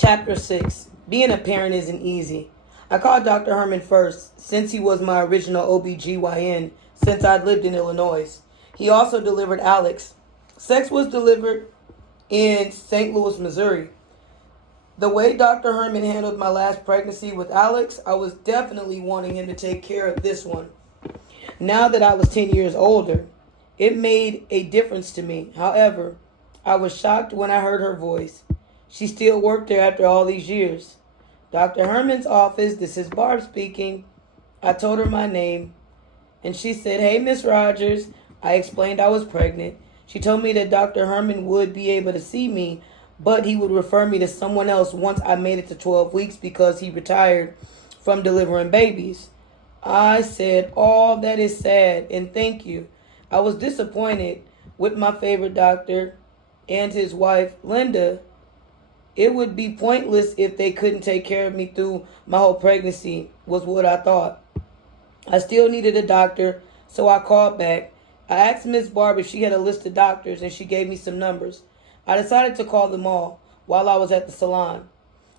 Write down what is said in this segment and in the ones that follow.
Chapter 6. Being a parent isn't easy. I called Dr. Herman first, since he was my original OBGYN since I'd lived in Illinois. He also delivered Alex. Sex was delivered in St. Louis, Missouri. The way Dr. Herman handled my last pregnancy with Alex, I was definitely wanting him to take care of this one. Now that I was 10 years older, it made a difference to me. However, I was shocked when I heard her voice. She still worked there after all these years. Dr. Herman's office, this is Barb speaking. I told her my name, and she said, "Hey, Miss Rogers." I explained I was pregnant. She told me that Dr. Herman would be able to see me, but he would refer me to someone else once I made it to 12 weeks because he retired from delivering babies. I said, "Oh, that is sad, and thank you." I was disappointed with my favorite doctor and his wife, Linda. It would be pointless if they couldn't take care of me through my whole pregnancy, was what I thought. I still needed a doctor, so I called back. I asked Miss Barb if she had a list of doctors, and she gave me some numbers. I decided to call them all while I was at the salon.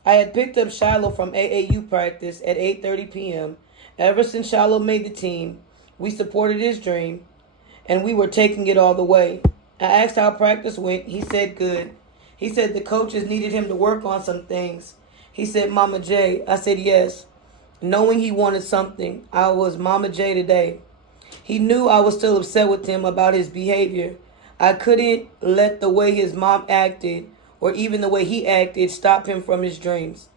I had picked up Shiloh from AAU practice at 8:30 p.m. Ever since Shiloh made the team, we supported his dream, and we were taking it all the way. I asked how practice went. He said good. He said the coaches needed him to work on some things. He said, "Mama J." I said yes. Knowing he wanted something, I was Mama J today. He knew I was still upset with him about his behavior. I couldn't let the way his mom acted, or even the way he acted, stop him from his dreams.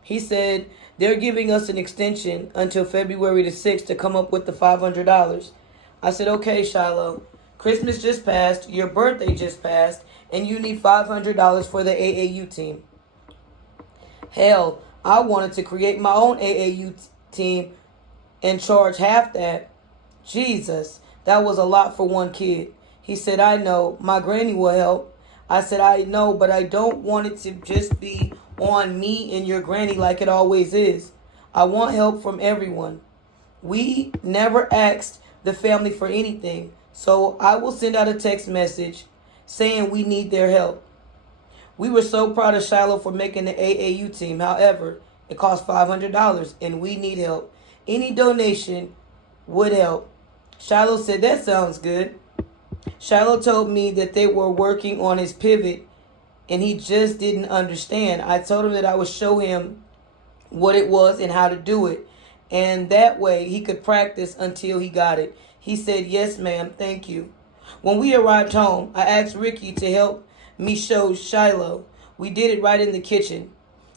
He said, "They're giving us an extension until February the 6th to come up with the $500. I said, "Okay, Shiloh. Christmas just passed, your birthday just passed, and you need $500 for the AAU team." Hell, I wanted to create my own AAU team and charge half that. Jesus, that was a lot for one kid. He said, "I know, my granny will help." I said, "I know, but I don't want it to just be on me and your granny like it always is. I want help from everyone." We never asked the family for anything, so I will send out a text message saying we need their help. We were so proud of Shiloh for making the AAU team. However, it costs $500 and we need help. Any donation would help. Shiloh said, "That sounds good." Shiloh told me that they were working on his pivot and he just didn't understand. I told him that I would show him what it was and how to do it, and that way he could practice until he got it. He said, "Yes, ma'am, thank you." When we arrived home, I asked Ricky to help me show Shiloh. We did it right in the kitchen.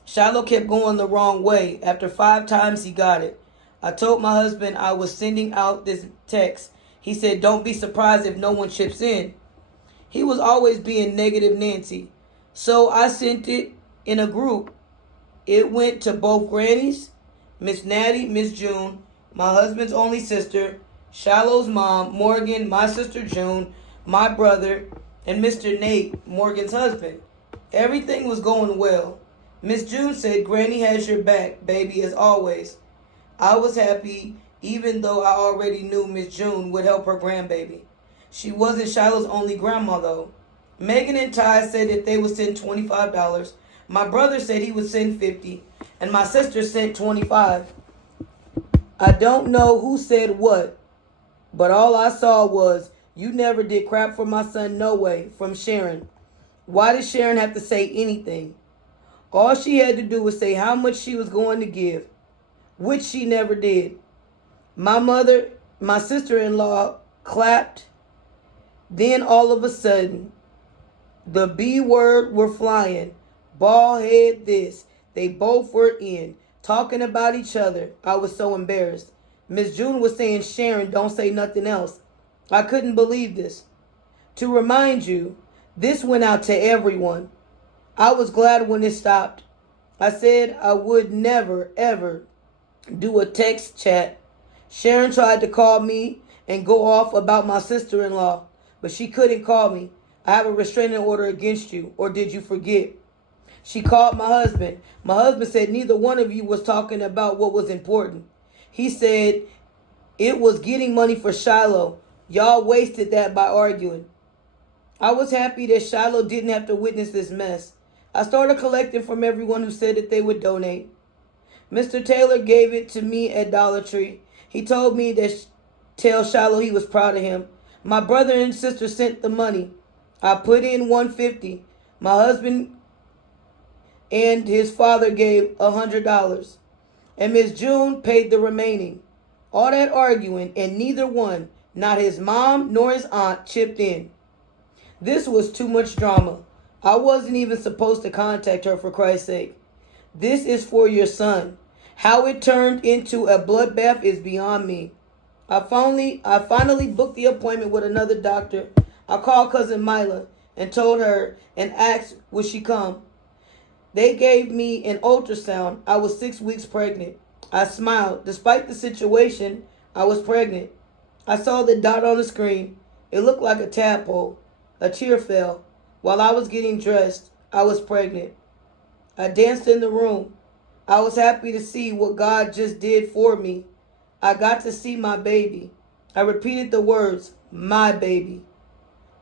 Shiloh kept going the wrong way. After 5 times, he got it. I told my husband I was sending out this text. He said, "Don't be surprised if no one chips in." He was always being negative Nancy. So I sent it in a group. It went to both grannies, Miss Natty, Miss June, my husband's only sister, Shiloh's mom, Morgan, my sister June, my brother, and Mr. Nate, Morgan's husband. Everything was going well. Miss June said, "Granny has your back, baby, as always." I was happy, even though I already knew Miss June would help her grandbaby. She wasn't Shiloh's only grandma, though. Megan and Ty said that they would send $25. My brother said he would send $50, and my sister sent $25. I don't know who said what, but all I saw was, "You never did crap for my son, no way," from Sharon. Why did Sharon have to say anything? All she had to do was say how much she was going to give, which she never did. My sister-in-law clapped. Then all of a sudden, the B word were flying. Bald head this. They both were in, talking about each other. I was so embarrassed. Miss June was saying, "Sharon, don't say nothing else." I couldn't believe this. To remind you, this went out to everyone. I was glad when it stopped. I said I would never, ever do a text chat. Sharon tried to call me and go off about my sister-in-law, but she couldn't call me. "I have a restraining order against you, or did you forget?" She called my husband. My husband said neither one of you was talking about what was important. He said it was getting money for Shiloh. Y'all wasted that by arguing. I was happy that Shiloh didn't have to witness this mess. I started collecting from everyone who said that they would donate. Mr. Taylor gave it to me at Dollar Tree. He told me that tell Shiloh he was proud of him. My brother and sister sent the money. I put in 150. My husband and his father gave $100. And Miss June paid the remaining. All that arguing, and neither one, not his mom nor his aunt, chipped in. This was too much drama. I wasn't even supposed to contact her, for Christ's sake. This is for your son. How it turned into a bloodbath is beyond me. I finally booked the appointment with another doctor. I called cousin Mila and told her and asked would she come. They gave me an ultrasound. I was 6 weeks pregnant. I smiled. Despite the situation, I was pregnant. I saw the dot on the screen. It looked like a tadpole. A tear fell. While I was getting dressed, I was pregnant. I danced in the room. I was happy to see what God just did for me. I got to see my baby. I repeated the words, my baby.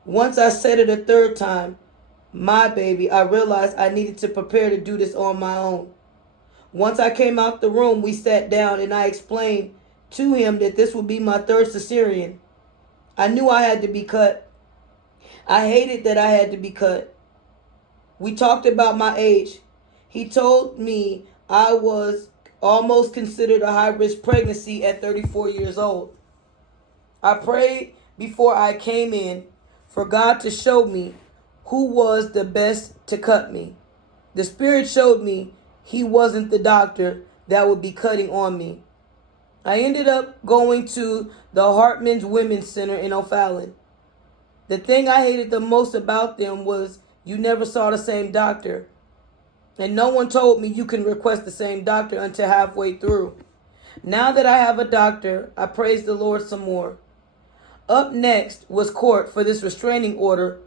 Once I said it a third time, my baby, I realized I needed to prepare to do this on my own. Once I came out the room, we sat down and I explained to him that this would be my third cesarean. I knew I had to be cut. I hated that I had to be cut. We talked about my age. He told me I was almost considered a high-risk pregnancy at 34 years old. I prayed before I came in for God to show me who was the best to cut me. The Spirit showed me he wasn't the doctor that would be cutting on me. I ended up going to the Hartman's Women's Center in O'Fallon. The thing I hated the most about them was you never saw the same doctor. And no one told me you can request the same doctor until halfway through. Now that I have a doctor, I praise the Lord some more. Up next was court for this restraining order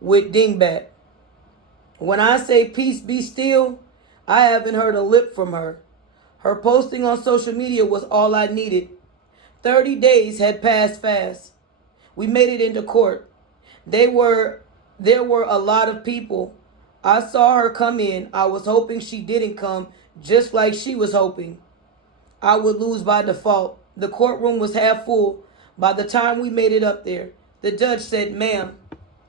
with Dingbat. When I say peace be still, I haven't heard a lip from her. Her posting on social media was all I needed. 30 days had passed fast. We made it into court. There were a lot of people. I saw her come in. I was hoping she didn't come, just like she was hoping I would lose by default. The courtroom was half full. By the time we made it up there, the judge said, "Ma'am,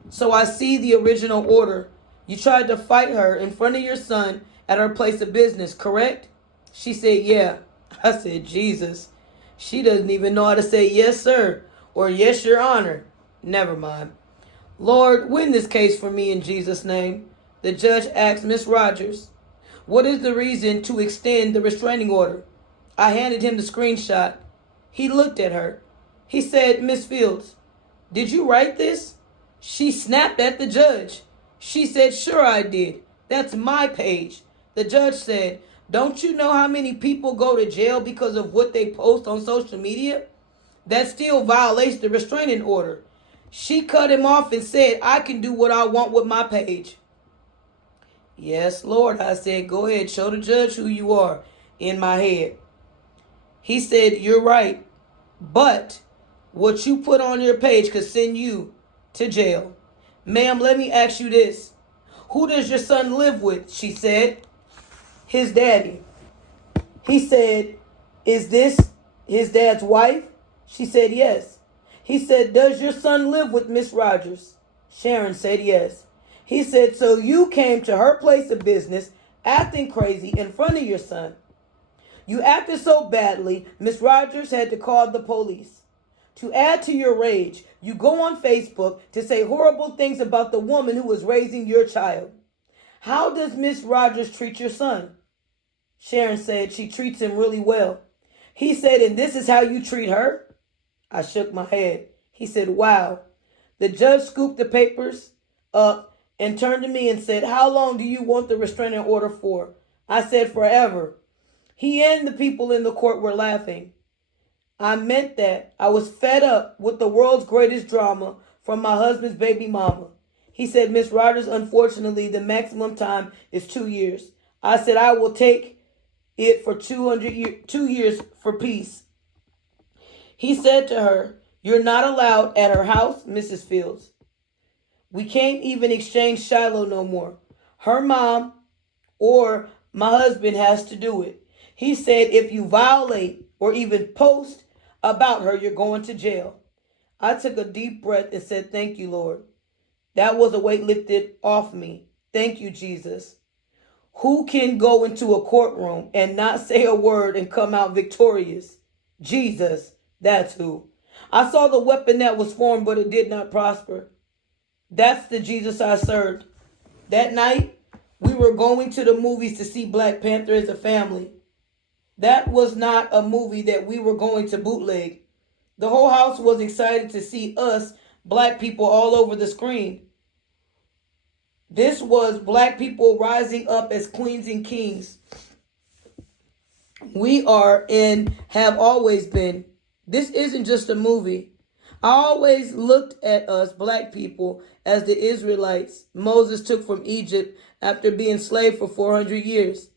so I see the original order. You tried to fight her in front of your son at her place of business, correct?" She said, "Yeah." I said, "Jesus, she doesn't even know how to say yes, sir, or yes, your honor." Never mind. "Lord, win this case for me in Jesus' name." The judge asked Miss Rogers, "What is the reason to extend the restraining order?" I handed him the screenshot. He looked at her. He said, "Miss Fields, did you write this?" She snapped at the judge. She said, "Sure I did. That's my page." The judge said, "Don't you know how many people go to jail because of what they post on social media? That still violates the restraining order." She cut him off and said, "I can do what I want with my page." "Yes, Lord," I said, "go ahead, show the judge who you are," in my head. He said, "You're right, but what you put on your page could send you to jail." "Ma'am, let me ask you this. Who does your son live with?" she said. "His daddy." He said, "Is this his dad's wife?" She said, "Yes." He said, "Does your son live with Miss Rogers?" Sharon said, "Yes." He said, "So you came to her place of business acting crazy in front of your son. You acted so badly, Miss Rogers had to call the police. To add to your rage, you go on Facebook to say horrible things about the woman who is raising your child. How does Miss Rogers treat your son?" Sharon said, "She treats him really well." He said, "And this is how you treat her?" I shook my head. He said, "Wow." The judge scooped the papers up and turned to me and said, "How long do you want the restraining order for?" I said, "Forever." He and the people in the court were laughing. I meant that. I was fed up with the world's greatest drama from my husband's baby mama. He said, "Miss Rogers, unfortunately, the maximum time is 2 years." I said, "I will take it for 2 years for peace." He said to her, "You're not allowed at her house, Mrs. Fields. We can't even exchange Shiloh no more. her mom or my husband has to do it. He said, if you violate or even post about her, you're going to jail. I took a deep breath and said, thank you, Lord. That was a weight lifted off me. Thank you, Jesus. Who can go into a courtroom and not say a word and come out victorious? Jesus, that's who. I saw the weapon that was formed, but it did not prosper. That's the Jesus I served. That night, we were going to the movies to see Black Panther as a family. That was not a movie that we were going to bootleg. The whole house was excited to see us, Black people, all over the screen. This was Black people rising up as queens and kings. We are and have always been. This isn't just a movie. I always looked at us, Black people, as the Israelites Moses took from Egypt after being enslaved for 400 years.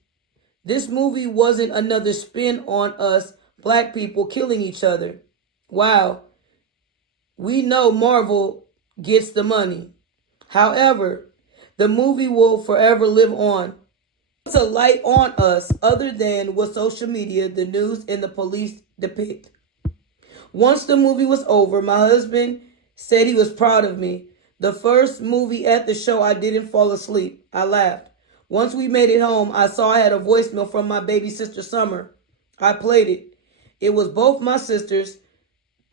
This movie wasn't another spin on us, Black people, killing each other. Wow. We know Marvel gets the money. However, the movie will forever live on. It's a light on us other than what social media, the news, and the police depict. Once the movie was over, my husband said he was proud of me. The first movie at the show, I didn't fall asleep. I laughed. Once we made it home, I saw I had a voicemail from my baby sister, Summer. I played it. It was both my sisters,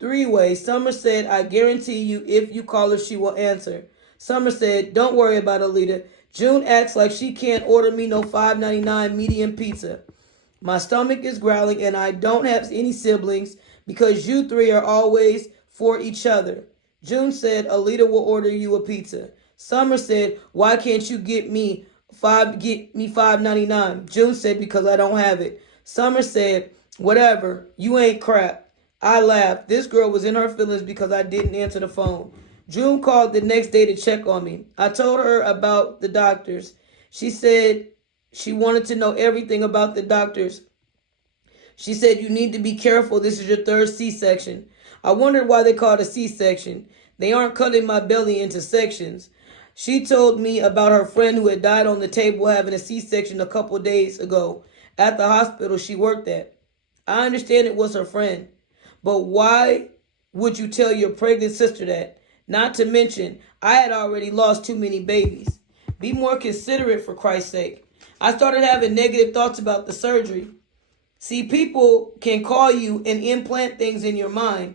three-way. Summer said, I guarantee you if you call her, she will answer. Summer said, don't worry about it, Alita. June acts like she can't order me no $5.99 medium pizza. My stomach is growling and I don't have any siblings because you three are always for each other. June said, Alita will order you a pizza. Summer said, why can't you get me $5.99? June said, because I don't have it. Summer said, whatever, you ain't crap. I laughed. This girl was in her feelings because I didn't answer the phone. June called the next day to check on me. I told her about the doctors. She said she wanted to know everything about the doctors. She said, you need to be careful. This is your third C-section. I wondered why they called it a C-section. They aren't cutting my belly into sections. She told me about her friend who had died on the table having a C-section a couple days ago at the hospital she worked at. I understand it was her friend. But why would you tell your pregnant sister that? Not to mention, I had already lost too many babies. Be more considerate for Christ's sake. I started having negative thoughts about the surgery. See, people can call you and implant things in your mind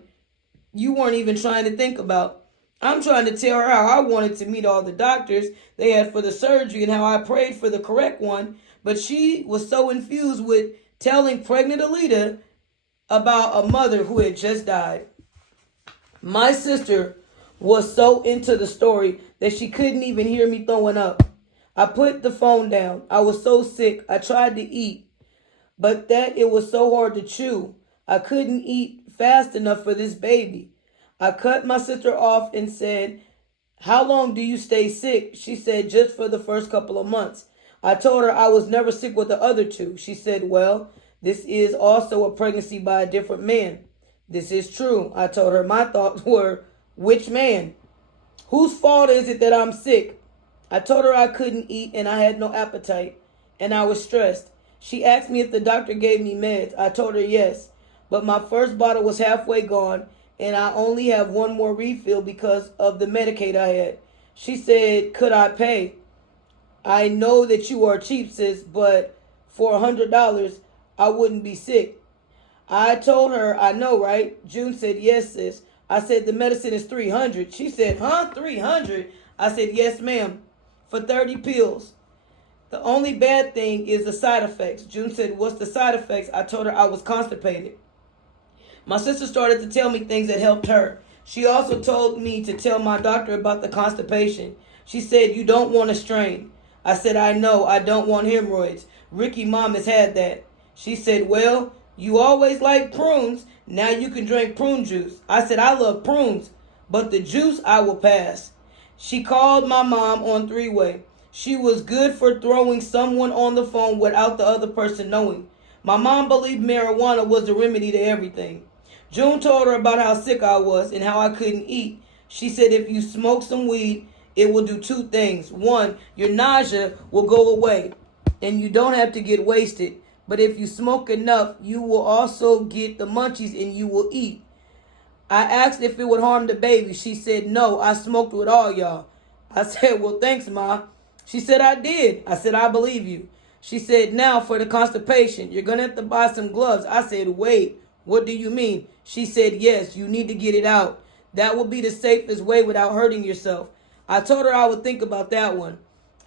you weren't even trying to think about. I'm trying to tell her how I wanted to meet all the doctors they had for the surgery and how I prayed for the correct one, but she was so infused with telling pregnant Alita about a mother who had just died. My sister was so into the story that she couldn't even hear me throwing up. I put the phone down. I was so sick. I tried to eat, but that it was so hard to chew. I couldn't eat fast enough for this baby. I cut my sister off and said, how long do you stay sick? She said, just for the first couple of months. I told her I was never sick with the other two. She said, well, this is also a pregnancy by a different man. This is true. I told her my thoughts were, which man? Whose fault is it that I'm sick? I told her I couldn't eat and I had no appetite and I was stressed. She asked me if the doctor gave me meds. I told her yes, but my first bottle was halfway gone and I only have one more refill because of the Medicaid I had. She said, could I pay? I know that you are cheap, sis, but for $100, I wouldn't be sick. I told her, I know, right? June said, yes, sis. I said, the medicine is $300. She said, huh, $300? I said, yes, ma'am, for 30 pills. The only bad thing is the side effects. June said, what's the side effects? I told her I was constipated. My sister started to tell me things that helped her. She also told me to tell my doctor about the constipation. She said, you don't want a strain. I said, I know, I don't want hemorrhoids. Ricky mom has had that. She said, well, you always like prunes. Now you can drink prune juice. I said, I love prunes, but the juice I will pass. She called my mom on three-way. She was good for throwing someone on the phone without the other person knowing. My mom believed marijuana was the remedy to everything. June told her about how sick I was and how I couldn't eat. She said, if you smoke some weed, it will do two things. One, your nausea will go away and you don't have to get wasted. But if you smoke enough, you will also get the munchies and you will eat. I asked if it would harm the baby. She said, no, I smoked with all y'all. I said, well, thanks, Ma. She said, I did. I said, I believe you. She said, now for the constipation, you're going to have to buy some gloves. I said, wait, what do you mean? She said, yes, you need to get it out. That will be the safest way without hurting yourself. I told her I would think about that one.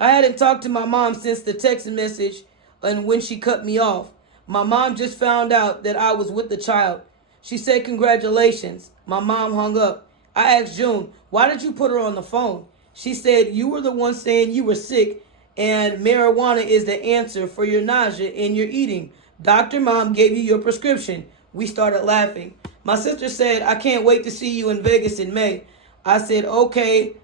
I hadn't talked to my mom since the text message and when she cut me off. My mom just found out that I was with the child. She said, congratulations. My mom hung up. I asked June, why did you put her on the phone? She said, you were the one saying you were sick and marijuana is the answer for your nausea and your eating. Dr. Mom gave you your prescription. We started laughing. My sister said, I can't wait to see you in Vegas in May. I said, okay,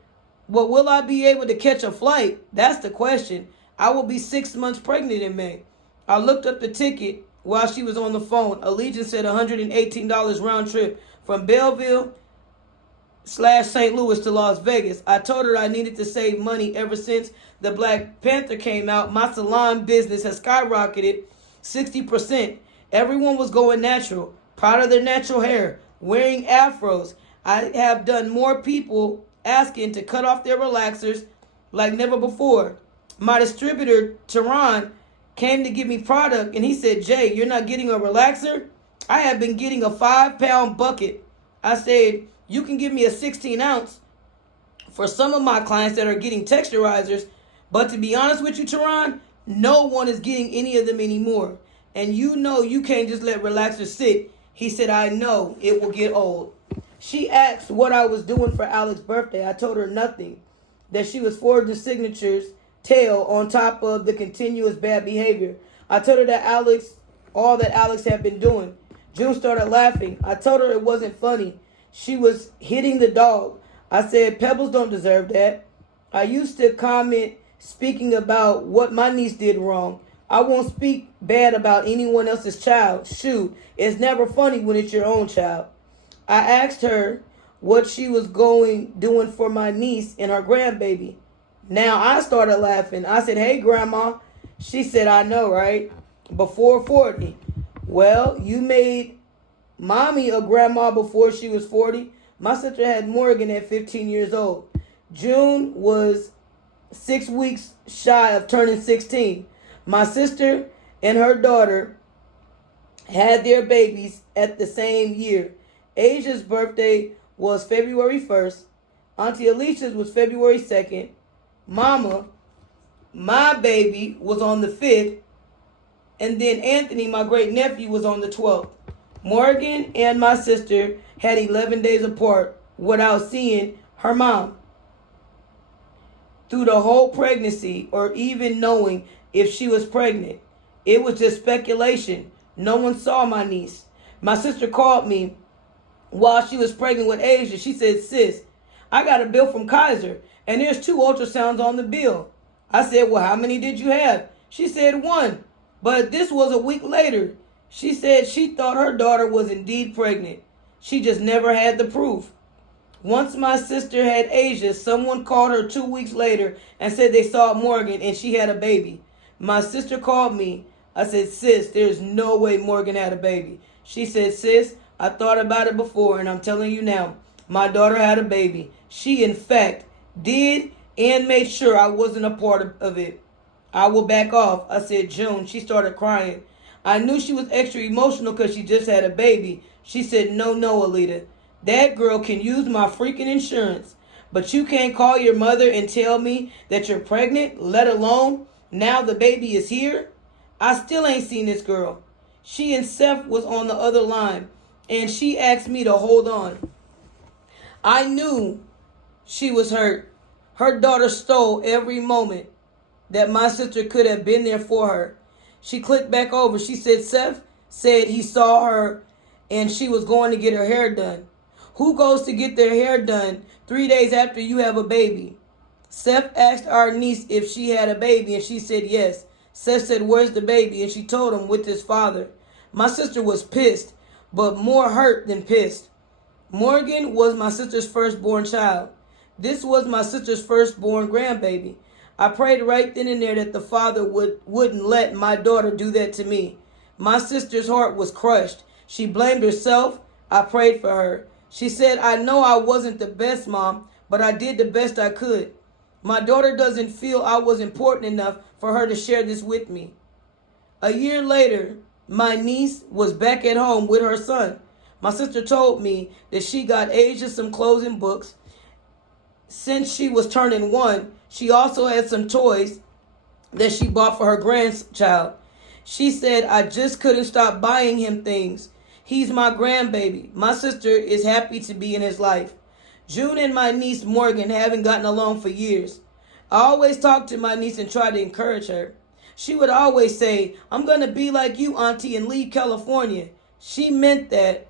but will I be able to catch a flight? That's the question. I will be 6 months pregnant in May. I looked up the ticket while she was on the phone. Allegiant said $118 round trip from Belleville / St. Louis to Las Vegas. I told her I needed to save money ever since the Black Panther came out. My salon business has skyrocketed 60%. Everyone was going natural, proud of their natural hair, wearing afros. I have done more people asking to cut off their relaxers like never before. My distributor, Tehran, came to give me product and he said, Jay, you're not getting a relaxer? I have been getting a 5-pound bucket. I said, you can give me a 16 ounce for some of my clients that are getting texturizers. But to be honest with you, Tehran, no one is getting any of them anymore. And you know you can't just let relaxers sit. He said, I know it will get old. She asked what I was doing for Alex's birthday. I told her nothing. That she was forging signatures, tail on top of the continuous bad behavior. I told her that all that Alex had been doing. June started laughing. I told her it wasn't funny. She was hitting the dog. I said, Pebbles don't deserve that. I used to comment speaking about what my niece did wrong. I won't speak bad about anyone else's child. Shoot, it's never funny when it's your own child. I asked her what she was doing for my niece and her grandbaby. Now I started laughing. I said, hey, Grandma. She said, I know, right? Before 40. Well, you made Mommy a grandma before she was 40. My sister had Morgan at 15 years old. June was 6 weeks shy of turning 16. My sister and her daughter had their babies at the same year. Asia's birthday was February 1st. Auntie Alicia's was February 2nd. Mama, my baby, was on the 5th. And then Anthony, my great nephew, was on the 12th. Morgan and my sister had 11 days apart without seeing her mom through the whole pregnancy or even knowing if she was pregnant. It was just speculation. No one saw my niece. My sister called me while she was pregnant with Asia. She said, sis, I got a bill from Kaiser and there's 2 ultrasounds on the bill. I said, well, how many did you have? She said 1, but this was a week later. She said she thought her daughter was indeed pregnant. She just never had the proof. Once my sister had Asia, someone called her 2 weeks later and said they saw Morgan and she had a baby. My sister called me. I said, sis, there's no way Morgan had a baby. She said, sis, I thought about it before and I'm telling you now, my daughter had a baby. She, in fact, did and made sure I wasn't a part of it. I will back off. I said, June. She started crying. I knew she was extra emotional because she just had a baby. She said, no, Alita. That girl can use my freaking insurance. But you can't call your mother and tell me that you're pregnant, let alone now the baby is here. I still ain't seen this girl. She and Seth was on the other line, and she asked me to hold on. I knew she was hurt. Her daughter stole every moment that my sister could have been there for her. She clicked back over. She said, Seth said he saw her and she was going to get her hair done. Who goes to get their hair done 3 days after you have a baby? Seth asked our niece if she had a baby and she said yes. Seth said, where's the baby? And she told him with his father. My sister was pissed, but more hurt than pissed. Morgan was my sister's firstborn child. This was my sister's firstborn grandbaby. I prayed right then and there that the father wouldn't let my daughter do that to me. My sister's heart was crushed. She blamed herself. I prayed for her. She said, I know I wasn't the best mom, but I did the best I could. My daughter doesn't feel I was important enough for her to share this with me. A year later, my niece was back at home with her son. My sister told me that she got Asia some clothes and books. Since she was turning 1, she also had some toys that she bought for her grandchild. She said, I just couldn't stop buying him things. He's my grandbaby. My sister is happy to be in his life. June and my niece Morgan haven't gotten along for years. I always talk to my niece and try to encourage her. She would always say, I'm going to be like you, Auntie, and leave California. She meant that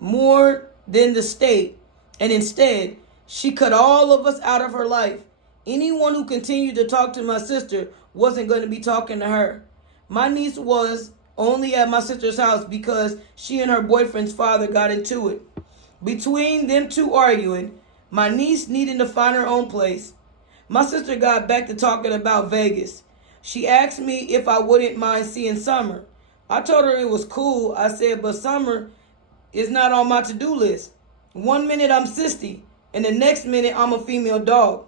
more than the state, and instead, she cut all of us out of her life. Anyone who continued to talk to my sister wasn't going to be talking to her. My niece was only at my sister's house because she and her boyfriend's father got into it. Between them two arguing, my niece needing to find her own place, my sister got back to talking about Vegas. She asked me if I wouldn't mind seeing Summer. I told her it was cool. I said, but Summer is not on my to-do list. One minute I'm Sissy, and the next minute I'm a female dog.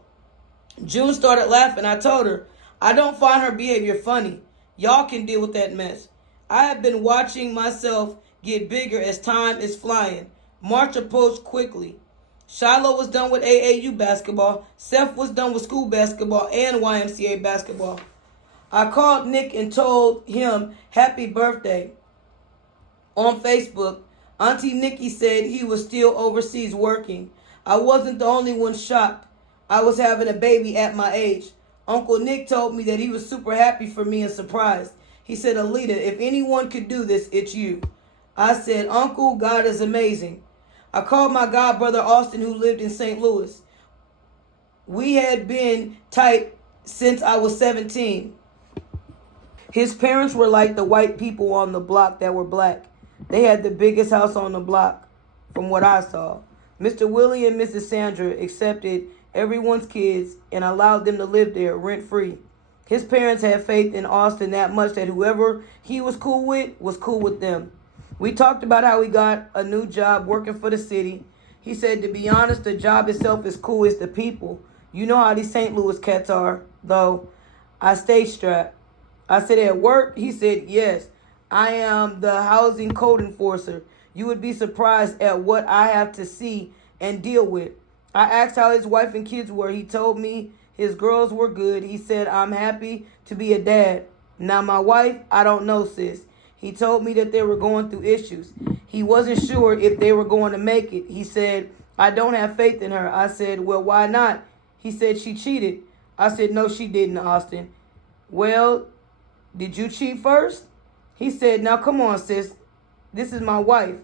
June started laughing. I told her, I don't find her behavior funny. Y'all can deal with that mess. I have been watching myself get bigger as time is flying. March approached quickly. Shiloh was done with AAU basketball. Seth was done with school basketball and YMCA basketball. I called Nick and told him happy birthday. On Facebook, Auntie Nikki said he was still overseas working. I wasn't the only one shocked. I was having a baby at my age. Uncle Nick told me that he was super happy for me and surprised. He said, Alita, if anyone could do this, it's you. I said, Uncle, God is amazing. I called my god brother Austin, who lived in St. Louis. We had been tight since I was 17. His parents were like the white people on the block that were black. They had the biggest house on the block, from what I saw. Mr. Willie and Mrs. Sandra accepted everyone's kids and allowed them to live there rent-free. His parents had faith in Austin that much that whoever he was cool with them. We talked about how he got a new job working for the city. He said, to be honest, the job itself is cool. It's the people. You know how these St. Louis cats are, though. I stayed strapped. I said, at work? He said, yes. I am the housing code enforcer. You would be surprised at what I have to see and deal with. I asked how his wife and kids were. He told me his girls were good. He said, I'm happy to be a dad. Now my wife, I don't know, sis. He told me that they were going through issues. He wasn't sure if they were going to make it. He said, I don't have faith in her. I said, well, why not? He said, she cheated. I said, no, she didn't, Austin. Well, did you cheat first? He said, now come on, sis. This is my wife.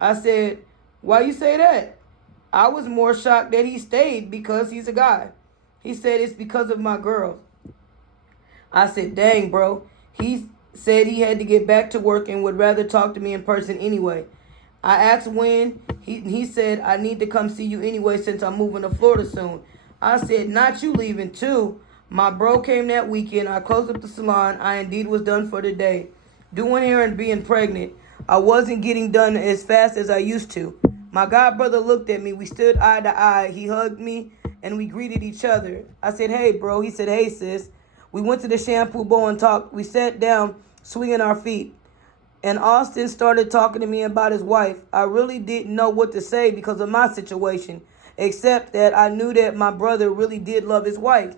I said, why you say that? I was more shocked that he stayed because he's a guy. He said, it's because of my girl. I said, dang, bro. He said he had to get back to work and would rather talk to me in person anyway. I asked when. He said, I need to come see you anyway since I'm moving to Florida soon. I said, not you leaving too. My bro came that weekend. I closed up the salon. I indeed was done for the day. Doing hair and being pregnant. I wasn't getting done as fast as I used to. My god brother looked at me. We stood eye to eye. He hugged me and we greeted each other. I said, hey, bro. He said, hey, sis. We went to the shampoo bowl and talked. We sat down, swinging our feet. And Austin started talking to me about his wife. I really didn't know what to say because of my situation, except that I knew that my brother really did love his wife.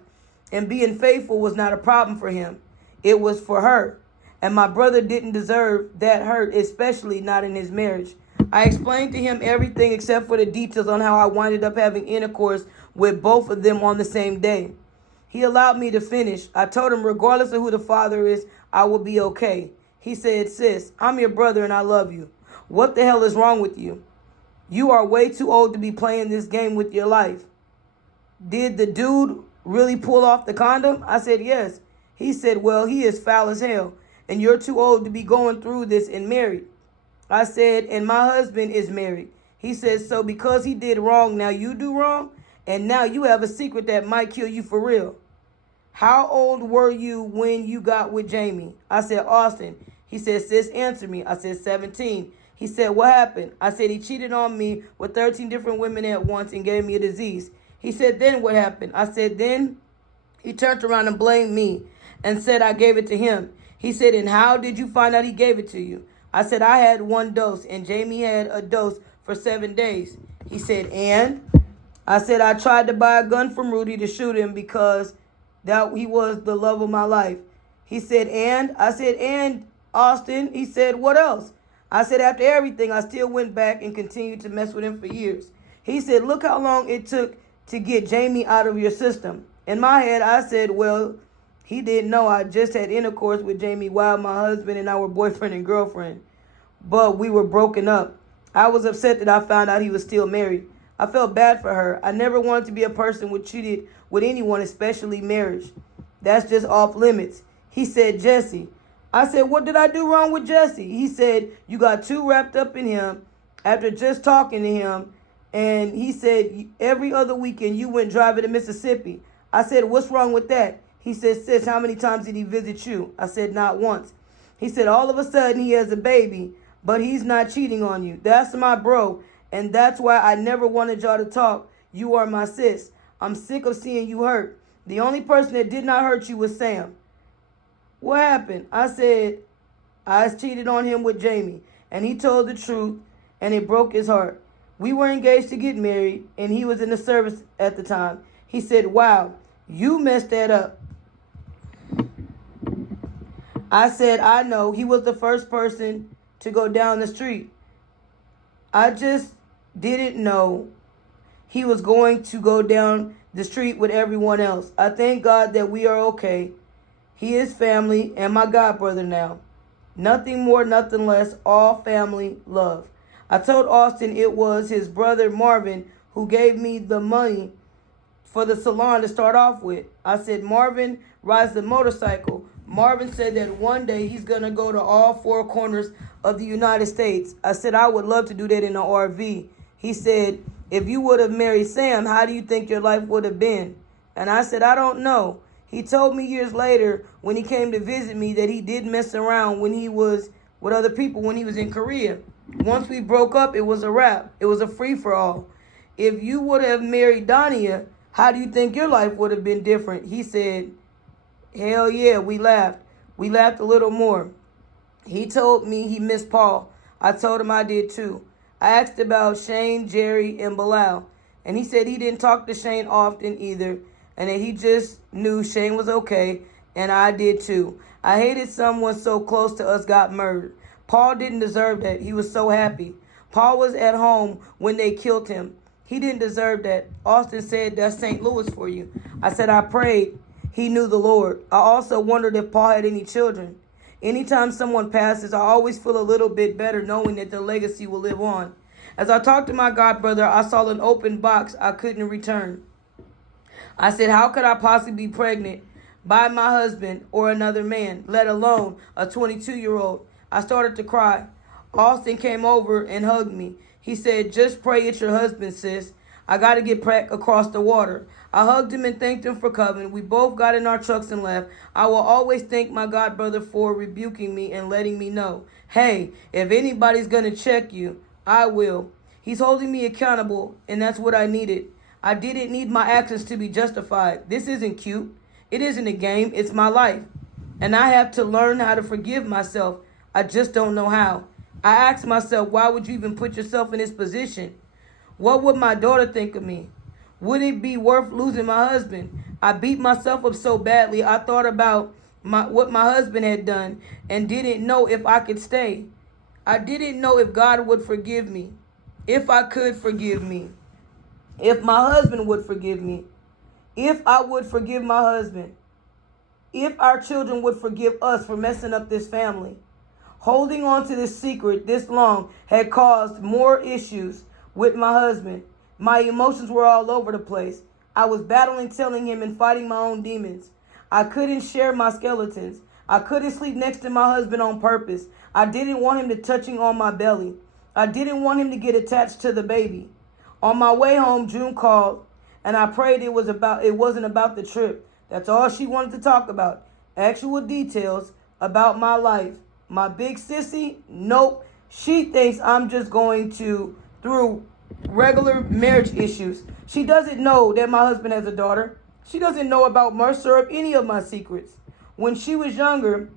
And being faithful was not a problem for him. It was for her. And my brother didn't deserve that hurt, especially not in his marriage. I explained to him everything except for the details on how I winded up having intercourse with both of them on the same day. He allowed me to finish. I told him regardless of who the father is, I will be okay. He said, sis, I'm your brother and I love you. What the hell is wrong with you? You are way too old to be playing this game with your life. Did the dude really pull off the condom? I said, yes. He said, well, he is foul as hell. And you're too old to be going through this and married. I said, and my husband is married. He said, so because he did wrong, now you do wrong? And now you have a secret that might kill you for real. How old were you when you got with Jamie? I said, Austin. He said, sis, answer me. I said, 17. He said, what happened? I said, he cheated on me with 13 different women at once and gave me a disease. He said, then what happened? I said, then he turned around and blamed me and said I gave it to him. He said, and how did you find out he gave it to you? I said, I had one dose and Jamie had a dose for 7 days. He said, and? I said, I tried to buy a gun from Rudy to shoot him because that he was the love of my life. He said, and? I said, and, Austin? He said, what else? I said, after everything, I still went back and continued to mess with him for years. He said, look how long it took to get Jamie out of your system. In my head, I said, well, he didn't know I just had intercourse with Jamie while my husband and I were boyfriend and girlfriend. But we were broken up. I was upset that I found out he was still married. I felt bad for her. I never wanted to be a person who cheated with anyone, especially marriage. That's just off limits. He said, Jesse. I said, what did I do wrong with Jesse? He said, you got too wrapped up in him after just talking to him. And he said, every other weekend you went driving to Mississippi. I said, what's wrong with that? He said, sis, how many times did he visit you? I said, not once. He said, all of a sudden he has a baby, but he's not cheating on you. That's my bro. And that's why I never wanted y'all to talk. You are my sis. I'm sick of seeing you hurt. The only person that did not hurt you was Sam. What happened? I said, I cheated on him with Jamie. And he told the truth, and it broke his heart. We were engaged to get married, and he was in the service at the time. He said, wow, you messed that up. I said, I know. He was the first person to go down the street. I just didn't know he was going to go down the street with everyone else. I thank God that we are okay. He is family and my god brother now. Nothing more, nothing less, all family love. I told Austin it was his brother Marvin who gave me the money for the salon to start off with. I said, Marvin rides the motorcycle. Marvin said that one day he's going to go to all 4 corners of the United States. I said, I would love to do that in an RV. He said, if you would have married Sam, how do you think your life would have been? And I said, I don't know. He told me years later when he came to visit me that he did mess around when he was with other people when he was in Korea. Once we broke up, it was a wrap. It was a free-for-all. If you would have married Dania, how do you think your life would have been different? He said, hell yeah, we laughed. We laughed a little more. He told me he missed Paul. I told him I did too. I asked about Shane, Jerry, and Bilal, and he said he didn't talk to Shane often either, and that he just knew Shane was okay, and I did too. I hated someone so close to us got murdered. Paul didn't deserve that. He was so happy. Paul was at home when they killed him. He didn't deserve that. Austin said, that's St. Louis for you. I said, I prayed. He knew the Lord. I also wondered if Paul had any children. Anytime someone passes, I always feel a little bit better knowing that their legacy will live on. As I talked to my godbrother, I saw an open box I couldn't return. I said, how could I possibly be pregnant by my husband or another man, let alone a 22-year-old? I started to cry. Austin came over and hugged me. He said, just pray it's your husband, sis. I got to get back across the water. I hugged him and thanked him for coming. We both got in our trucks and left. I will always thank my godbrother for rebuking me and letting me know, hey, if anybody's going to check you, I will. He's holding me accountable, and that's what I needed. I didn't need my actions to be justified. This isn't cute. It isn't a game. It's my life. And I have to learn how to forgive myself. I just don't know how. I asked myself, why would you even put yourself in this position? What would my daughter think of me? Would it be worth losing my husband? I beat myself up so badly. I thought about what my husband had done and didn't know if I could stay. I didn't know if God would forgive me, if I could forgive me, if my husband would forgive me, if I would forgive my husband, if our children would forgive us for messing up this family. Holding on to this secret this long had caused more issues with my husband. My emotions were all over the place. I was battling, telling him, and fighting my own demons. I couldn't share my skeletons. I couldn't sleep next to my husband on purpose. I didn't want him to touching on my belly. I didn't want him to get attached to the baby. On my way home, June called and I prayed it wasn't about the trip. That's all she wanted to talk about. Actual details about my life. My big sissy, nope. She thinks I'm just going through regular marriage issues. She doesn't know that my husband has a daughter. She doesn't know about Mercer or any of my secrets. When she was younger,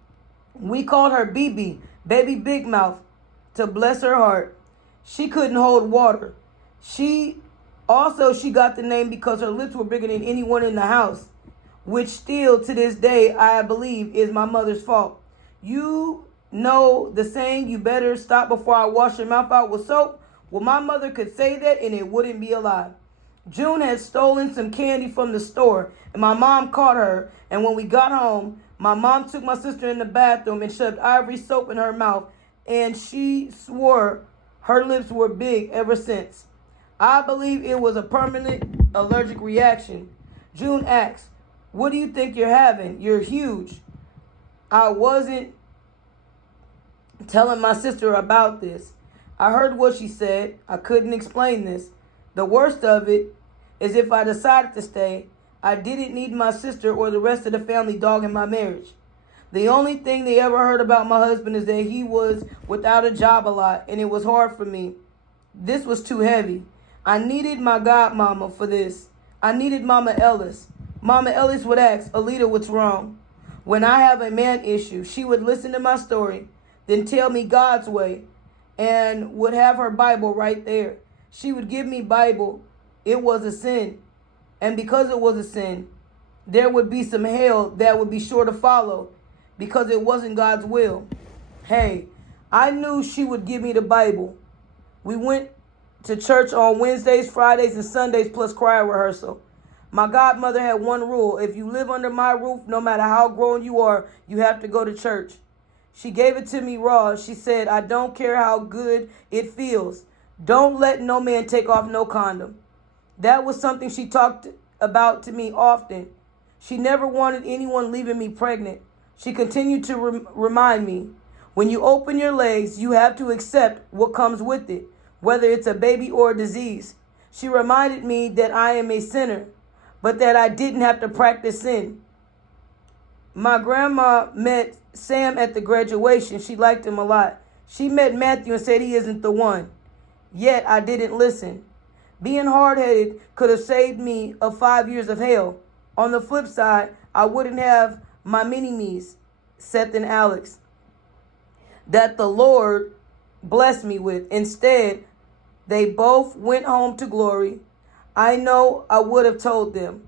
we called her BB, Baby Big Mouth, to bless her heart. She couldn't hold water. She got the name because her lips were bigger than anyone in the house, which still to this day I believe is my mother's fault. You know the saying, you better stop before I wash your mouth out with soap? Well, my mother could say that and it wouldn't be a lie. June had stolen some candy from the store and my mom caught her, and when we got home, my mom took my sister in the bathroom and shoved ivory soap in her mouth, and she swore her lips were big ever since. I believe it was a permanent allergic reaction. June asks, "What do you think you're having? You're huge." I wasn't telling my sister about this. I heard what she said. I couldn't explain this. The worst of it is if I decided to stay, I didn't need my sister or the rest of the family dogging my marriage. The only thing they ever heard about my husband is that he was without a job a lot, and it was hard for me. This was too heavy. I needed my godmama for this. I needed Mama Ellis. Mama Ellis would ask, "Alita, what's wrong?" When I have a man issue, she would listen to my story, then tell me God's way, and would have her Bible right there. She would give me Bible. It was a sin. And because it was a sin, there would be some hell that would be sure to follow because it wasn't God's will. Hey, I knew she would give me the Bible. We went to church on Wednesdays, Fridays, and Sundays plus choir rehearsal. My godmother had one rule. If you live under my roof, no matter how grown you are, you have to go to church. She gave it to me raw. She said, "I don't care how good it feels. Don't let no man take off no condom." That was something she talked about to me often. She never wanted anyone leaving me pregnant. She continued to remind me, when you open your legs, you have to accept what comes with it, whether it's a baby or a disease. She reminded me that I am a sinner, but that I didn't have to practice sin. My grandma met Sam at the graduation. She liked him a lot. She met Matthew and said he isn't the one. Yet I didn't listen. Being hard-headed could have saved me of 5 years of hell. On the flip side, I wouldn't have my mini-me's, Seth and Alex, that the Lord blessed me with. Instead, they both went home to glory. I know I would have told them.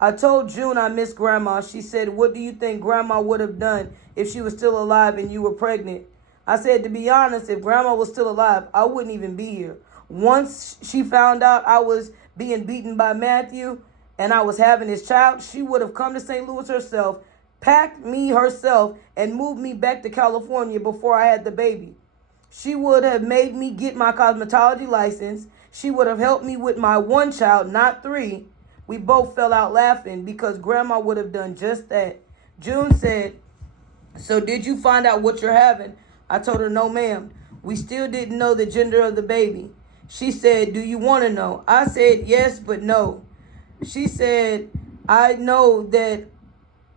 I told June I miss Grandma. She said, "What do you think Grandma would have done if she was still alive and you were pregnant?" I said, "To be honest, if Grandma was still alive, I wouldn't even be here." Once she found out I was being beaten by Matthew and I was having his child, she would have come to St. Louis herself, packed me herself, and moved me back to California before I had the baby. She would have made me get my cosmetology license. She would have helped me with my one child, not 3. We both fell out laughing because Grandma would have done just that. June said, "So did you find out what you're having?" I told her, "No, ma'am. We still didn't know the gender of the baby." She said, "Do you want to know?" I said, "Yes, but no." She said, I know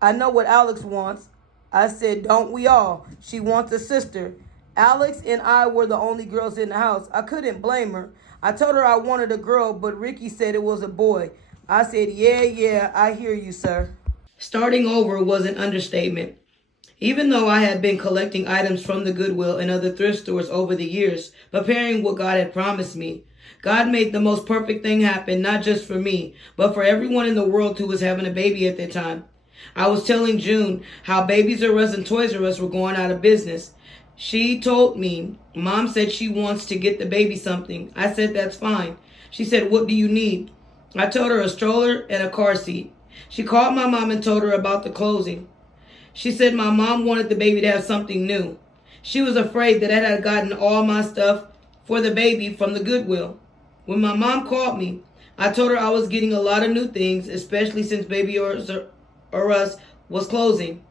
what Alex wants." I said, "Don't we all?" She wants a sister. Alex and I were the only girls in the house. I couldn't blame her. I told her I wanted a girl, but Ricky said it was a boy. I said, yeah, I hear you, sir." Starting over was an understatement. Even though I had been collecting items from the Goodwill and other thrift stores over the years, preparing what God had promised me, God made the most perfect thing happen, not just for me, but for everyone in the world who was having a baby at that time. I was telling June how Babies R Us and Toys R Us were going out of business. She told me, "Mom said she wants to get the baby something." I said, "That's fine." She said, "What do you need?" I told her a stroller and a car seat. She called my mom and told her about the closing. She said my mom wanted the baby to have something new. She was afraid that I had gotten all my stuff for the baby from the Goodwill. When my mom called me, I told her I was getting a lot of new things, especially since Babies R Us was closing.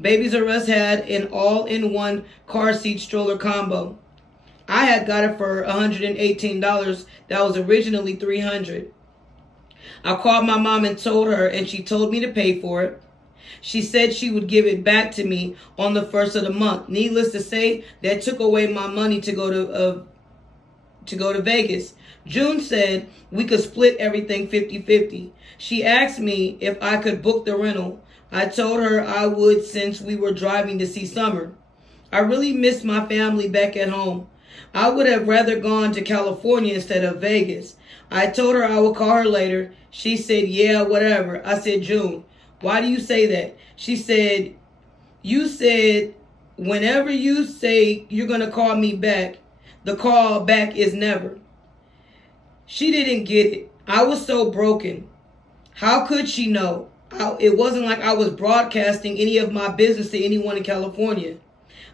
Babies R Us had an all-in-one car seat stroller combo. I had got it for $118. That was originally $300. I called my mom and told her, and she told me to pay for it. She said she would give it back to me on the first of the month. Needless to say, that took away my money to go to Vegas. June said we could split everything 50-50. She asked me if I could book the rental. I told her I would since we were driving to see Summer. I really missed my family back at home. I would have rather gone to California instead of Vegas. I told her I would call her later. She said, yeah, whatever. I said, June, why do you say that? She said, you said whenever you say you're going to call me back, the call back is never. She didn't get it. I was so broken. How could she know? It wasn't like I was broadcasting any of my business to anyone in California.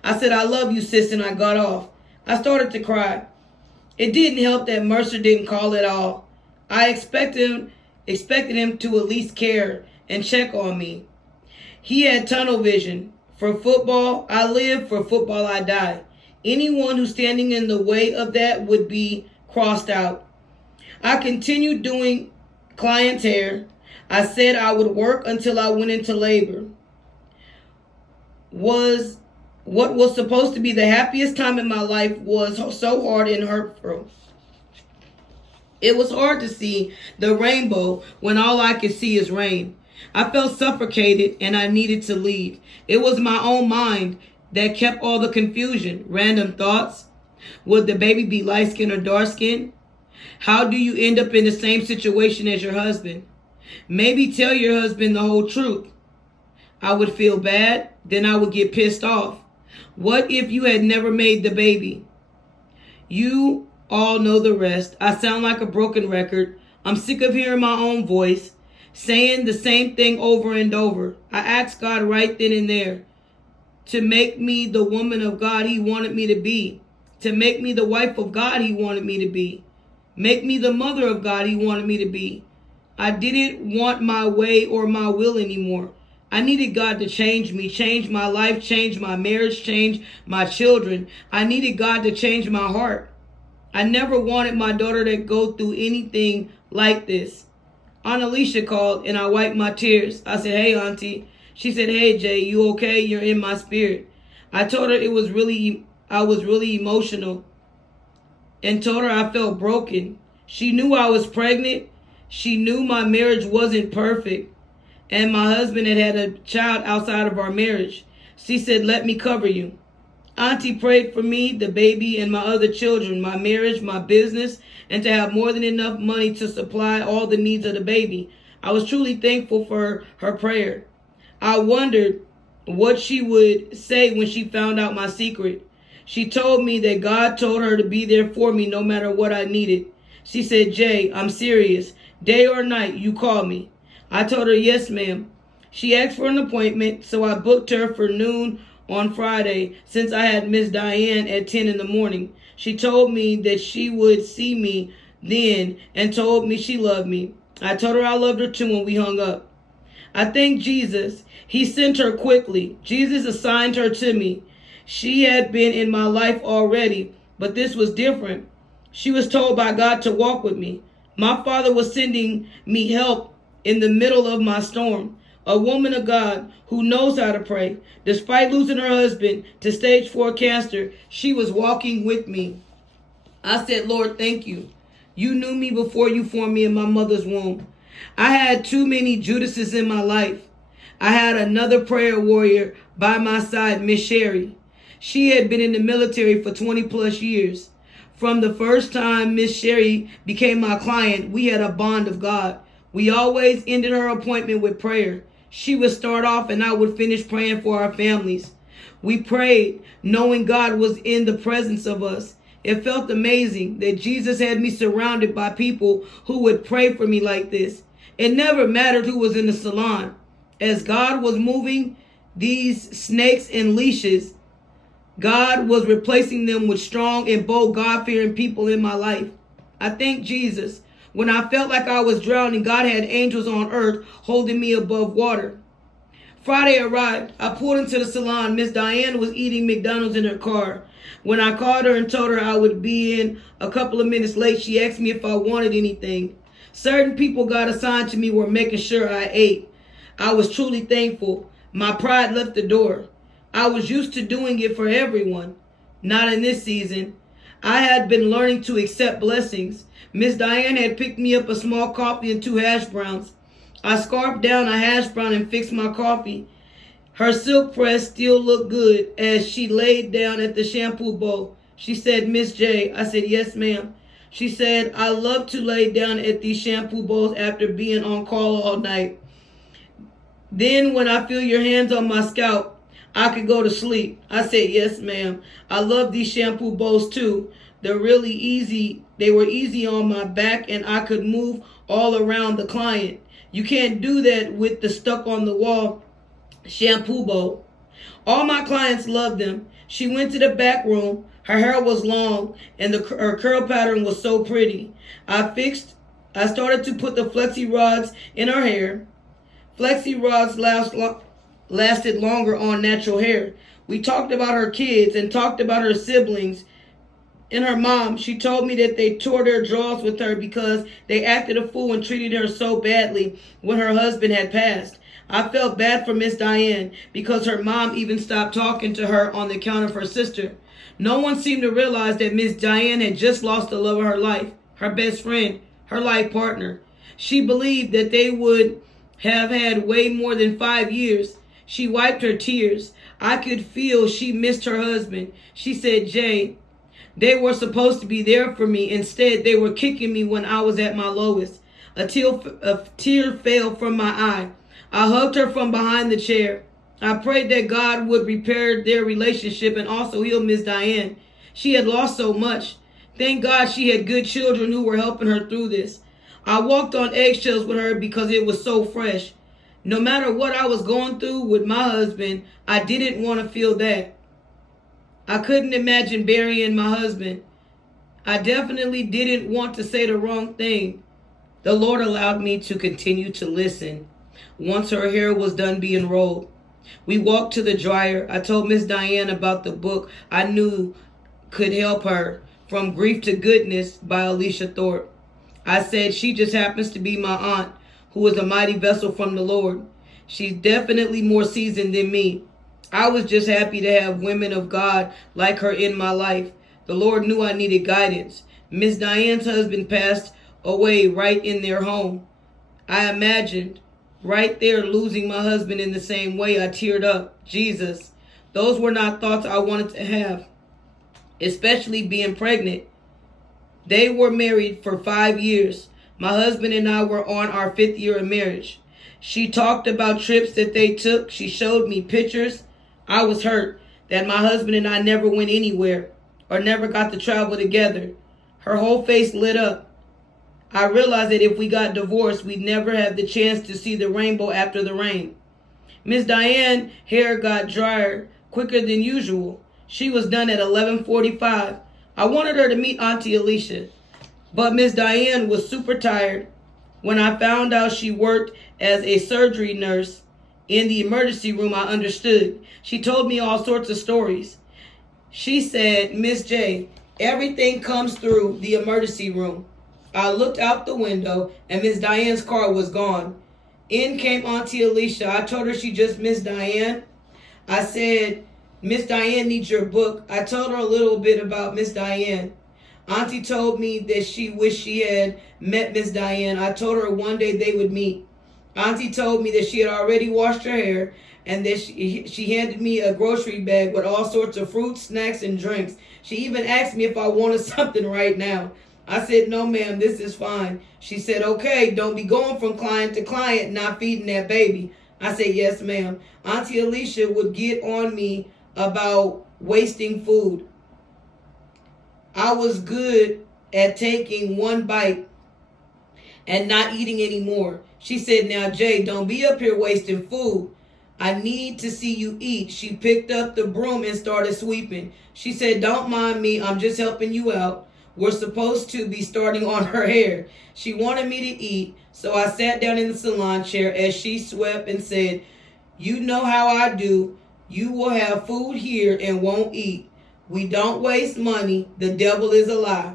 I said, I love you, sis, and I got off. I started to cry. It didn't help that Mercer didn't call at all. I expected him to at least care and check on me. He had tunnel vision. For football, I live. For football, I die. Anyone who's standing in the way of that would be crossed out. I continued doing client's hair. I said I would work until I went into labor. What was supposed to be the happiest time in my life was so hard and hurtful. It was hard to see the rainbow when all I could see is rain. I felt suffocated and I needed to leave. It was my own mind that kept all the confusion. Random thoughts. Would the baby be light skinned or dark skinned? How do you end up in the same situation as your husband? Maybe tell your husband the whole truth. I would feel bad, then I would get pissed off. What if you had never made the baby? You all know the rest. I sound like a broken record. I'm sick of hearing my own voice, saying the same thing over and over. I asked God right then and there to make me the woman of God He wanted me to be, to make me the wife of God He wanted me to be, make me the mother of God He wanted me to be. I didn't want my way or my will anymore. I needed God to change me, change my life, change my marriage, change my children. I needed God to change my heart. I never wanted my daughter to go through anything like this. Aunt Alicia called and I wiped my tears. I said, hey, Auntie. She said, hey, Jay, you okay? You're in my spirit. I told her I was really emotional and told her I felt broken. She knew I was pregnant. She knew my marriage wasn't perfect. And my husband had a child outside of our marriage. She said, let me cover you. Auntie prayed for me, the baby, and my other children, my marriage, my business, and to have more than enough money to supply all the needs of the baby. I was truly thankful for her prayer. I wondered what she would say when she found out my secret. She told me that God told her to be there for me no matter what I needed. She said, Jay, I'm serious. Day or night, you call me. I told her, yes, ma'am. She asked for an appointment, so I booked her for noon on Friday since I had Miss Diane at 10 in the morning. She told me that she would see me then and told me she loved me. I told her I loved her too when we hung up. I thank Jesus. He sent her quickly. Jesus assigned her to me. She had been in my life already, but this was different. She was told by God to walk with me. My Father was sending me help in the middle of my storm. A woman of God who knows how to pray. Despite losing her husband to stage 4 cancer, she was walking with me. I said, Lord, thank you. You knew me before you formed me in my mother's womb. I had too many Judases in my life. I had another prayer warrior by my side, Miss Sherry. She had been in the military for 20 plus years. From the first time Miss Sherry became my client, we had a bond of God. We always ended her appointment with prayer. She would start off and I would finish praying for our families. We prayed knowing God was in the presence of us. It felt amazing that Jesus had me surrounded by people who would pray for me like this. It never mattered who was in the salon. As God was moving these snakes and leashes, God was replacing them with strong and bold God-fearing people in my life. I thank Jesus. When I felt like I was drowning, God had angels on earth holding me above water. Friday arrived. I pulled into the salon. Miss Diane was eating McDonald's in her car. When I called her and told her I would be in a couple of minutes late, she asked me if I wanted anything. Certain people God assigned to me were making sure I ate. I was truly thankful. My pride left the door. I was used to doing it for everyone. Not in this season. I had been learning to accept blessings. Miss Diane had picked me up a small coffee and 2 hash browns. I scarfed down a hash brown and fixed my coffee. Her silk press still looked good as she laid down at the shampoo bowl. She said, "Miss J." I said, "Yes, ma'am." She said, "I love to lay down at these shampoo bowls after being on call all night. Then when I feel your hands on my scalp, I could go to sleep." I said, "Yes, ma'am. I love these shampoo bowls too. They're really easy. They were easy on my back and I could move all around the client. You can't do that with the stuck on the wall shampoo bowl." All my clients loved them. She went to the back room. Her hair was long and her curl pattern was so pretty. I started to put the flexi rods in her hair. Flexi rods lasted longer on natural hair. We talked about her kids and talked about her siblings and her mom. She told me that they tore their drawers with her because they acted a fool and treated her so badly when her husband had passed. I felt bad for Miss Diane because her mom even stopped talking to her on the account of her sister. No one seemed to realize that Miss Diane had just lost the love of her life, her best friend, her life partner. She believed that they would have had way more than 5 years. She wiped her tears. I could feel she missed her husband. She said, "Jay, they were supposed to be there for me. Instead, they were kicking me when I was at my lowest." A tear fell from my eye. I hugged her from behind the chair. I prayed that God would repair their relationship and also heal Miss Diane. She had lost so much. Thank God she had good children who were helping her through this. I walked on eggshells with her because it was so fresh. No matter what I was going through with my husband, I didn't want to feel that. I couldn't imagine burying my husband. I definitely didn't want to say the wrong thing. The Lord allowed me to continue to listen. Once her hair was done being rolled, we walked to the dryer. I told Miss Diane about the book I knew could help her, From Grief to Goodness by Alicia Thorpe. I said she just happens to be my aunt, who is a mighty vessel from the Lord. She's definitely more seasoned than me. I was just happy to have women of God like her in my life. The Lord knew I needed guidance. Miss Diane's husband passed away right in their home. I imagined right there losing my husband in the same way. I teared up. Jesus, those were not thoughts I wanted to have, especially being pregnant. They were married for 5 years. My husband and I were on our 5th year of marriage. She talked about trips that they took. She showed me pictures. I was hurt that my husband and I never went anywhere or never got to travel together. Her whole face lit up. I realized that if we got divorced, we'd never have the chance to see the rainbow after the rain. Miss Diane's hair got drier quicker than usual. She was done at 11:45. I wanted her to meet Auntie Alicia, but Miss Diane was super tired. When I found out she worked as a surgery nurse in the emergency room, I understood. She told me all sorts of stories. She said, "Miss J, everything comes through the emergency room." I looked out the window and Miss Diane's car was gone. In came Auntie Alicia. I told her she just missed Diane. I said, "Miss Diane needs your book." I told her a little bit about Miss Diane. Auntie told me that she wished she had met Miss Diane. I told her one day they would meet. Auntie told me that she had already washed her hair and that she handed me a grocery bag with all sorts of fruits, snacks, and drinks. She even asked me if I wanted something right now. I said, "No, ma'am, this is fine." She said, "Okay, don't be going from client to client not feeding that baby." I said, "Yes, ma'am." Auntie Alicia would get on me about wasting food. I was good at taking one bite and not eating anymore. She said, "Now, Jay, don't be up here wasting food. I need to see you eat." She picked up the broom and started sweeping. She said, "Don't mind me. I'm just helping you out." We're supposed to be starting on her hair. She wanted me to eat, so I sat down in the salon chair as she swept and said, "You know how I do. You will have food here and won't eat. We don't waste money. The devil is a lie."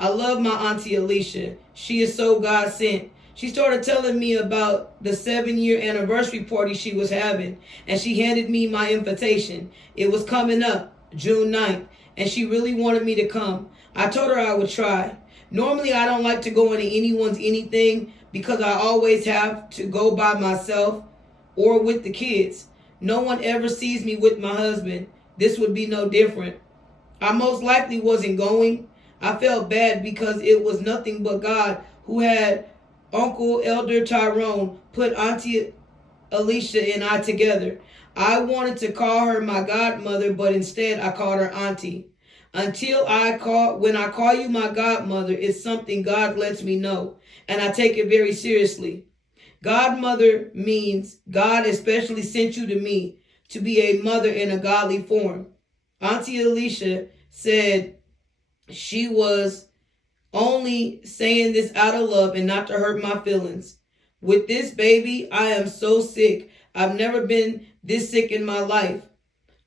I love my Auntie Alicia. She is so God sent. She started telling me about the 7-year anniversary party she was having, and she handed me my invitation. It was coming up June 9th, and she really wanted me to come. I told her I would try. Normally, I don't like to go into anyone's anything because I always have to go by myself or with the kids. No one ever sees me with my husband. This would be no different. I most likely wasn't going. I felt bad because it was nothing but God who had Uncle Elder Tyrone put Auntie Alicia and I together. I wanted to call her my godmother, but instead I called her Auntie. When I call you my godmother, it's something God lets me know, and I take it very seriously. Godmother means God especially sent you to me to be a mother in a godly form. Auntie Alicia said she was only saying this out of love and not to hurt my feelings. With this baby, I am so sick. I've never been this sick in my life.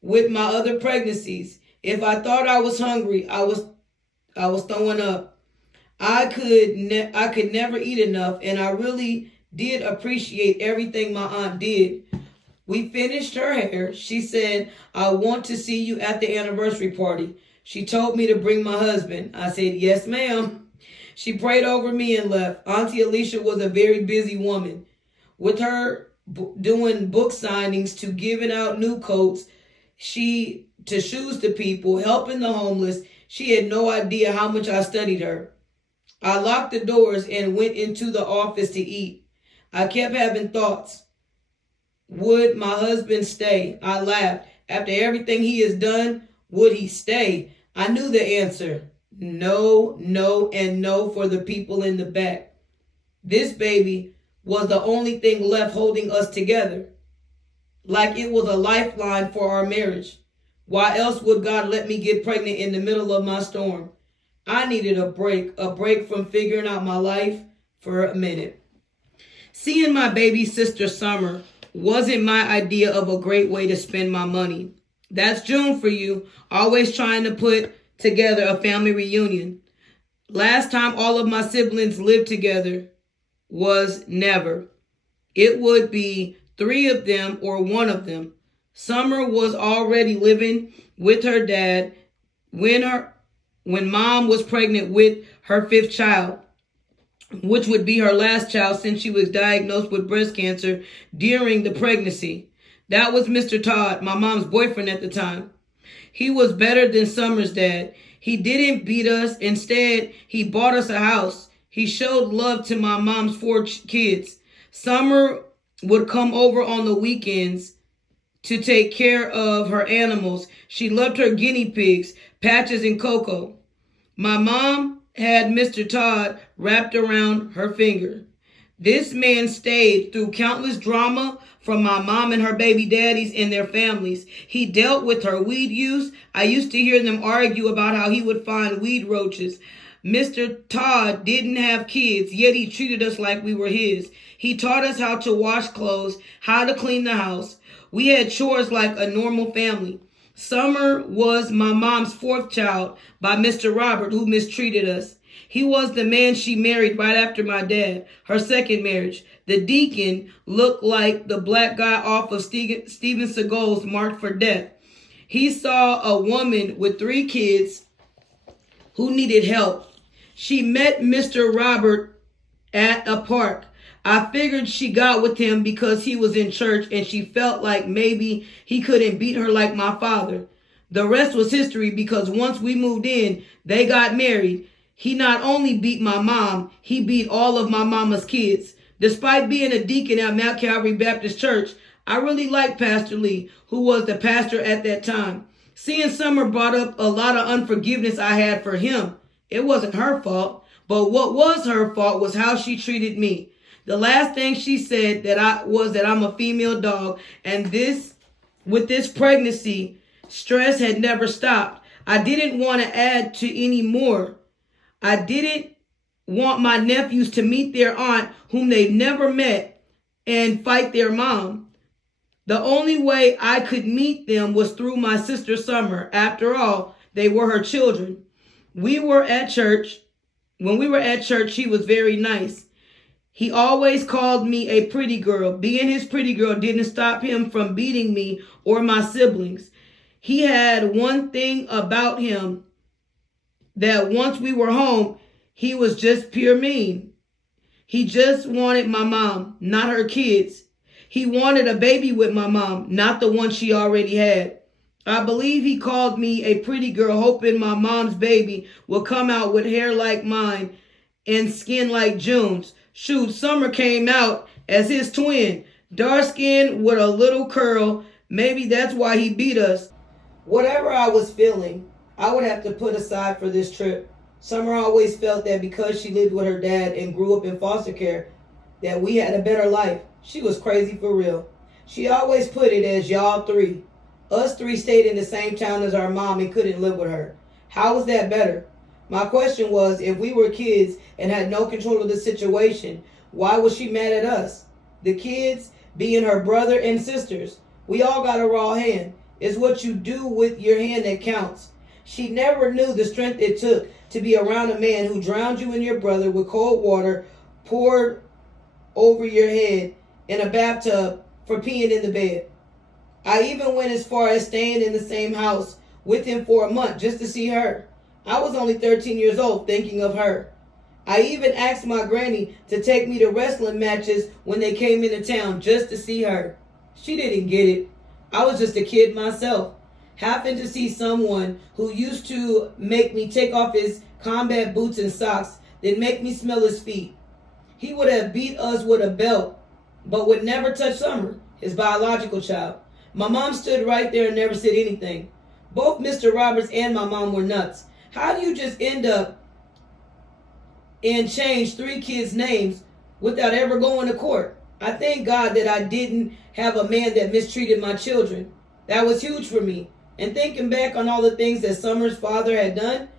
With my other pregnancies, if I thought I was hungry, I was throwing up. I could never eat enough, and I really did appreciate everything my aunt did. We finished her hair. She said, I want to see you at the anniversary party. She told me to bring my husband. I said, yes, ma'am. She prayed over me and left. Auntie Alicia was a very busy woman. With her doing book signings to giving out new coats, to shoes to people, helping the homeless, she had no idea how much I studied her. I locked the doors and went into the office to eat. I kept having thoughts. Would my husband stay? I laughed. After everything he has done, would he stay? I knew the answer. No, no, and no for the people in the back. This baby was the only thing left holding us together. Like it was a lifeline for our marriage. Why else would God let me get pregnant in the middle of my storm? I needed a break from figuring out my life for a minute. Seeing my baby sister Summer wasn't my idea of a great way to spend my money. That's June for you, always trying to put together a family reunion. Last time all of my siblings lived together was never. It would be 3 of them or 1 of them. Summer was already living with her dad when mom was pregnant with her 5th child, which would be her last child since she was diagnosed with breast cancer during the pregnancy. That was Mr. Todd, my mom's boyfriend at the time. He was better than Summer's dad. He didn't beat us. Instead, he bought us a house. He showed love to my mom's 4 kids. Summer would come over on the weekends to take care of her animals. She loved her guinea pigs, Patches and Coco. My mom had Mr. Todd wrapped around her finger. This man stayed through countless drama from my mom and her baby daddies and their families. He dealt with her weed use. I used to hear them argue about how he would find weed roaches. Mr. Todd didn't have kids, yet he treated us like we were his. He taught us how to wash clothes, how to clean the house. We had chores like a normal family. Summer was my mom's 4th child by Mr. Robert, who mistreated us. He was the man she married right after my dad, her 2nd marriage. The deacon looked like the black guy off of Steven Seagal's Marked for Death. He saw a woman with 3 kids who needed help. She met Mr. Robert at a park. I figured she got with him because he was in church and she felt like maybe he couldn't beat her like my father. The rest was history because once we moved in, they got married. He not only beat my mom, he beat all of my mama's kids. Despite being a deacon at Mount Calvary Baptist Church, I really liked Pastor Lee, who was the pastor at that time. Seeing Summer brought up a lot of unforgiveness I had for him. It wasn't her fault, but what was her fault was how she treated me. The last thing she said that I'm a female dog, and with this pregnancy, stress had never stopped. I didn't want to add to any more. I didn't want my nephews to meet their aunt, whom they've never met, and fight their mom. The only way I could meet them was through my sister Summer. After all, they were her children. We were at church When we were at church, he was very nice. He always called me a pretty girl. Being his pretty girl didn't stop him from beating me or my siblings. He had one thing about him that once we were home, he was just pure mean. He just wanted my mom, not her kids. He wanted a baby with my mom, not the one she already had. I believe he called me a pretty girl, hoping my mom's baby will come out with hair like mine and skin like June's. Shoot, Summer came out as his twin, dark skin with a little curl. Maybe that's why he beat us. Whatever I was feeling, I would have to put aside for this trip. Summer always felt that because she lived with her dad and grew up in foster care, that we had a better life. She was crazy for real. She always put it as y'all three. Us three stayed in the same town as our mom and couldn't live with her. How was that better? My question was, if we were kids and had no control of the situation, why was she mad at us? The kids being her brother and sisters. We all got a raw hand. It's what you do with your hand that counts. She never knew the strength it took to be around a man who drowned you and your brother with cold water poured over your head in a bathtub for peeing in the bed. I even went as far as staying in the same house with him for a month just to see her. I was only 13 years old thinking of her. I even asked my granny to take me to wrestling matches when they came into town just to see her. She didn't get it. I was just a kid myself. Happened to see someone who used to make me take off his combat boots and socks, then make me smell his feet. He would have beat us with a belt, but would never touch Summer, his biological child. My mom stood right there and never said anything. Both Mr. Roberts and my mom were nuts. How do you just end up and change 3 kids' names without ever going to court? I thank God that I didn't have a man that mistreated my children. That was huge for me. And thinking back on all the things that Summer's father had done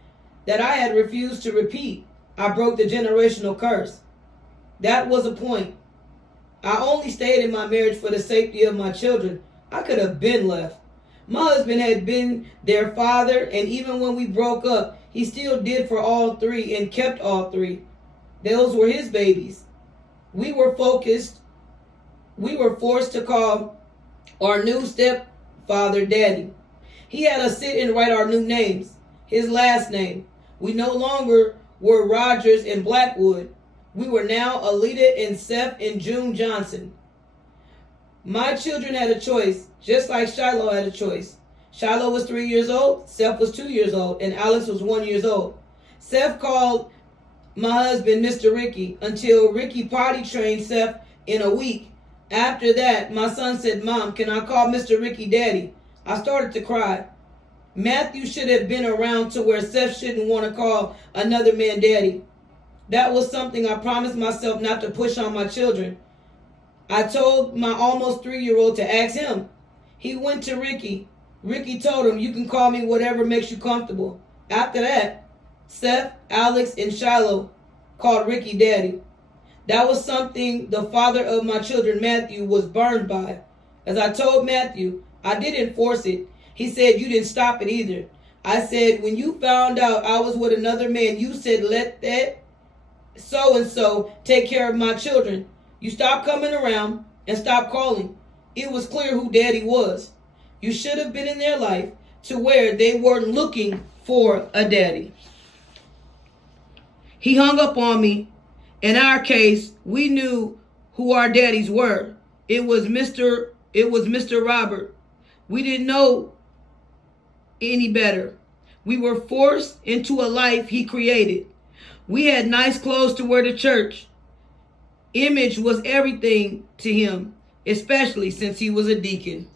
that I had refused to repeat, I broke the generational curse. That was a point. I only stayed in my marriage for the safety of my children. I could have been left. My husband had been their father, and even when we broke up, he still did for all 3 and kept all 3. Those were his babies. We were forced to call our new stepfather Daddy. He had us sit and write our new names, his last name. We no longer were Rogers and Blackwood. We were now Alita and Seth and June Johnson. My children had a choice, just like Shiloh had a choice. Shiloh was 3 years old, Seth was 2 years old, and Alex was 1 year old. Seth called my husband Mr. Ricky until Ricky potty trained Seth in a week. After that, my son said, "Mom, can I call Mr. Ricky Daddy?" I started to cry. Matthew should have been around to where Seth shouldn't want to call another man daddy. That was something I promised myself not to push on my children. I told my almost 3-year-old to ask him. He went to Ricky. Ricky told him, "You can call me whatever makes you comfortable." After that, Seth, Alex, and Shiloh called Ricky Daddy. That was something the father of my children, Matthew, was burned by. As I told Matthew, I didn't force it. He said, "You didn't stop it either." I said, "When you found out I was with another man, you said, 'Let that so-and-so take care of my children.' You stopped coming around and stopped calling. It was clear who Daddy was. You should have been in their life to where they weren't looking for a daddy." He hung up on me. In our case, we knew who our daddies were. It was Mr. Robert. We didn't know any better. We were forced into a life he created. We had nice clothes to wear to church. Image was everything to him, especially since he was a deacon.